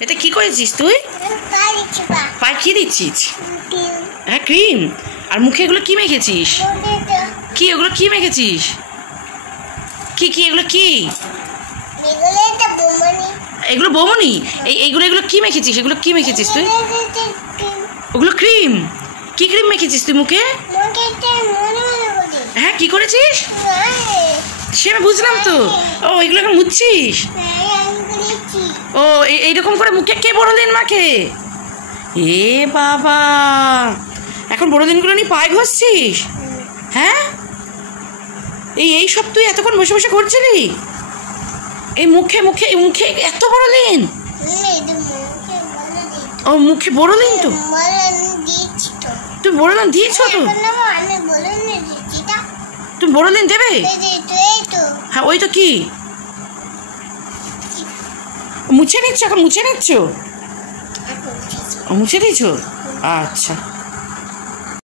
এটা কি করেছিস তুই? পায়ে কি দিচ্ছিস? হ্যাঁ, ক্রিম। আর মুখে এগুলো কি মেখেছিস? কি এগুলো কি মেখেছিস? কি কি এগুলো কি? এগুলো বৌমনি। এইগুলো এগুলো কি মেখেছিস? এগুলো কি মেখেছিস তুই? ওগুলো ক্রিম। কি ক্রিম মেখেছিস তুই মুখে? হ্যাঁ, কি করেছিস? সে আমি বুঝলাম তো। ও, এগুলো এখন মুছছিস? ও, এইরকম করে মুখে কে বড়দিন মাখে? এ বাবা, এখন বড়দিনগুলো নিয়ে পায়ে ঘষছিস? হ্যাঁ, এই সব তুই এতক্ষণ বসে বসে করছিলি? এই মুখে মুখে মুখে এত বড়দিন? ও, মুখে বড়দিন তো? তুমি বড়দিন দিয়েছো তো? তুমি বড়দিন দেবে? হ্যাঁ, ওই তো। কি মুছে নিচ্ছ? এখন মুছে নিচ্ছ? মুছে দিয়েছো? আচ্ছা।